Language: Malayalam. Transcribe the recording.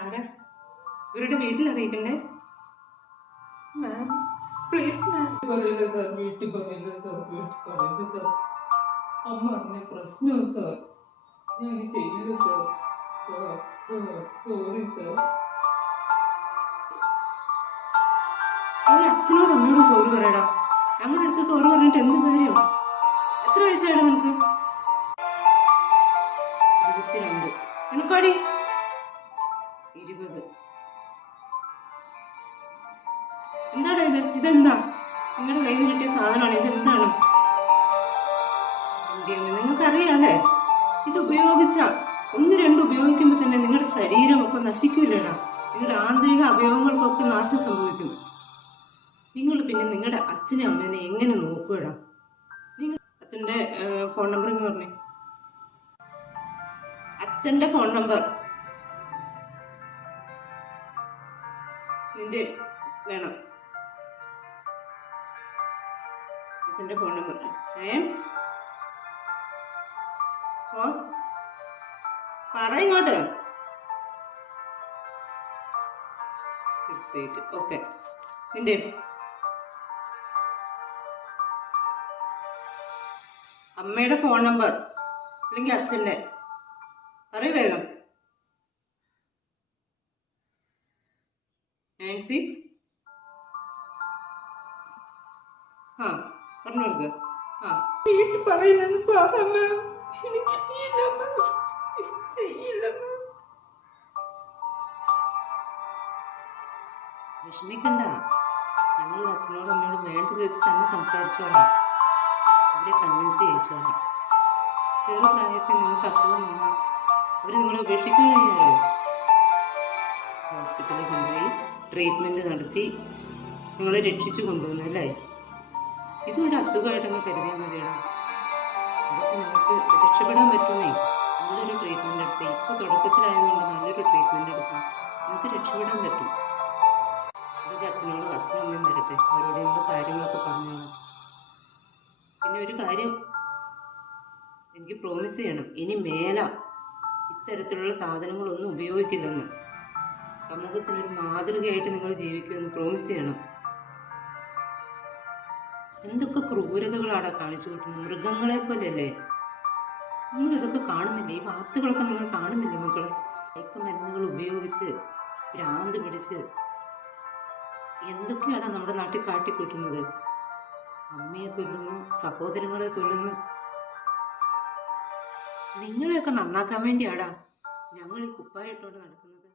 ആരാ ഇവരുടെ വീട്ടിൽ അറിയിക്കണ്ടേ? മാം പ്ലീസ് മാം പറയില്ല സാർ വീട്ടിൽ പറയില്ല സാർ വീട്ടിൽ പറയില്ല സാർ അമ്മ അങ്ങനെ പ്രശ്നം സാർ ഞാൻ ചെയ്യില്ല sir sir sir sorry sir നീ അച്ഛനോട് അമ്മയോട് സോറി പറയടാ. ഞങ്ങളുടെ അടുത്ത് സോറി പറഞ്ഞിട്ട് എന്ത് കാര്യം എത്ര വയസ്സായിടാ നിനക്ക്? ഇരുപത്തിരണ്ട്. നിനക്കാടി ഇരുപത് എന്താണ് ഇത്? ഇതെന്താ? നിങ്ങളുടെ കയ്യിൽ നിന്ന് കിട്ടിയ സാധനമാണ്. ഇതെന്താണ്? എന്താണ് നിങ്ങൾക്ക് അറിയാല്ലേ ഇത് ഉപയോഗിച്ച ഒന്ന് രണ്ട് ഉപയോഗിക്കുമ്പോൾ തന്നെ നിങ്ങളുടെ ശരീരം ഒക്കെ നശിക്കില്ലടാ. നിങ്ങളുടെ ആന്തരിക അവയവങ്ങൾക്കൊക്കെ നാശം സംഭവിക്കും. നിങ്ങൾ പിന്നെ നിങ്ങളുടെ അച്ഛനെ അമ്മേനെ എങ്ങനെ നോക്കൂടാ നിങ്ങൾ അച്ഛന്റെ ഫോൺ നമ്പർ എന്ന് പറഞ്ഞേ. ഫോൺ നമ്പർ നിന്റെ വേണം. അച്ഛന്റെ ഫോൺ നമ്പർ. ഏ? ഓ? പറ ഇങ്ങോട്ട്. സിക്സ് എയ്റ്റ് ഓക്കെ നിന്റെ. അമ്മയുടെ ഫോൺ നമ്പർ അല്ലെങ്കിൽ അച്ഛന്റെ. പറയൂ നയൻ സിക്സ് ആ പറഞ്ഞു കൊടുക്കുക ആ വീട്ടിൽ പറയില്ലെന്ന് പറ മാം ഇനി ചെയ്യില്ല മാം ചെയ്യില്ല മാം വിഷമിക്കണ്ട. ഞങ്ങളുടെ അച്ഛനോടും അമ്മയോടും വേണ്ട വിധത്തിൽ തന്നെ സംസാരിച്ചോളാം. അവരെ കൺവിൻസ് ചെയ്യിച്ചോളാം. ചെറു പ്രായത്തിൽ നിങ്ങൾക്ക് അസുഖം വന്നാൽ അവർ നിങ്ങളെ ഉപേക്ഷിക്കുകയാണോ ട്രീറ്റ്മെന്റ് നടത്തി നിങ്ങളെ രക്ഷിച്ചു കൊണ്ടുവന്നല്ലേ ഇതും ഒരു അസുഖമായിട്ടൊന്ന് കരുതിയാൽ മതിയാണ് അതൊക്കെ നിങ്ങൾക്ക് രക്ഷപ്പെടാൻ പറ്റുന്നേ. നല്ലൊരു ട്രീറ്റ്മെന്റ് എടുത്ത്. ഇപ്പോൾ തുടക്കത്തിലായതുകൊണ്ട് നല്ലൊരു ട്രീറ്റ്മെന്റ് എടുക്കാം. നിങ്ങൾക്ക് രക്ഷപ്പെടാൻ പറ്റും. അതൊക്കെ അച്ഛനോടും അച്ഛനും അമ്മയും വരട്ടെ. അവരോട് നമ്മൾ കാര്യങ്ങളൊക്കെ പറഞ്ഞു. പിന്നെ ഒരു കാര്യം എനിക്ക് പ്രോമിസ് ചെയ്യണം. ഇനി മേല ഇത്തരത്തിലുള്ള സാധനങ്ങളൊന്നും ഉപയോഗിക്കില്ലെന്ന്. സമൂഹത്തിനൊരു മാതൃകയായിട്ട് നിങ്ങൾ ജീവിക്കുമെന്ന് പ്രോമിസ് ചെയ്യണം. എന്തൊക്കെ ക്രൂരതകളാണ് കാണിച്ചു കൂട്ടുന്നത് മൃഗങ്ങളെ പോലെയല്ലേ നിങ്ങൾ ഇതൊക്കെ കാണുന്നില്ല? ഈ വാർത്തകളൊക്കെ നിങ്ങൾ കാണുന്നില്ല മക്കളെ? മയക്കുമരുന്നുകൾ ഉപയോഗിച്ച് ഭ്രാന്ത് പിടിച്ച് എന്തൊക്കെയാണ് നമ്മുടെ നാട്ടിൽ കാട്ടിക്കൂട്ടുന്നത്? അമ്മയെ കൊല്ലുന്നു സഹോദരങ്ങളെ കൊല്ലുന്നു. നിങ്ങളെയൊക്കെ നന്നാക്കാൻ വേണ്ടിയാടാ ഞങ്ങൾ ഈ കുപ്പായിട്ടോട് നടക്കുന്നത്.